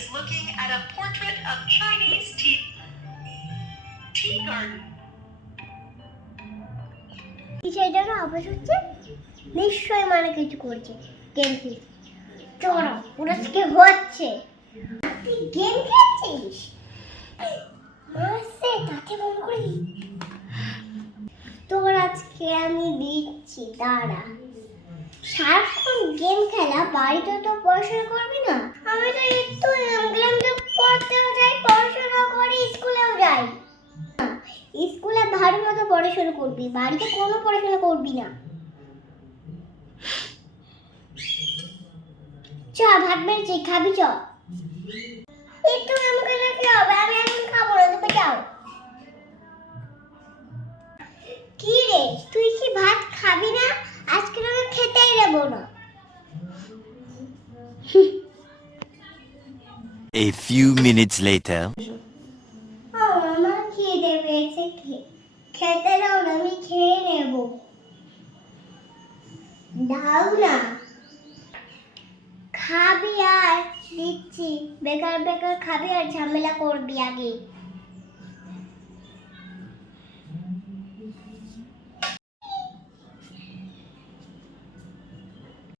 is looking at a portrait of Chinese tea garden. কিসের জন্য office হচ্ছে? নিশ্চয়ই মানে কিছু করছে। গেম খেলছে। চলো, ওরা কি হচ্ছে? তুই গেম খেলছিস? মাসে তাকে মন করি। তোর আজকে আমি দিচ্ছি, দাঁড়া। সারাক্ষণ গেম খেলা, বাড়িতে তো পড়াশোনা করবি না। আমি তো একটু ইংল্যান্ড পড়তেও যাই, পড়াশোনা করি, স্কুলেও যাই। স্কুলে ভালো মতো পড়াশোনা করবি, বাড়িতে কোনো পড়াশোনা করবি না। চ ভাত বেড়েছি, খাবি চ। একটু আমাকে কি হবে, আমি এখন খাবো না, তুমি যাও। কি রে, তুই কি ভাত খাবি না? আজকে তোকে খেতেই দেবো না। A few minutes later. আমার খিদে পেয়েছে, খেতে দাও না, আমি খেয়ে নেব। দাও না। খাবি আর দিচ্ছি, বেকার বেকার খাবি আর ঝামেলা করবি আগে।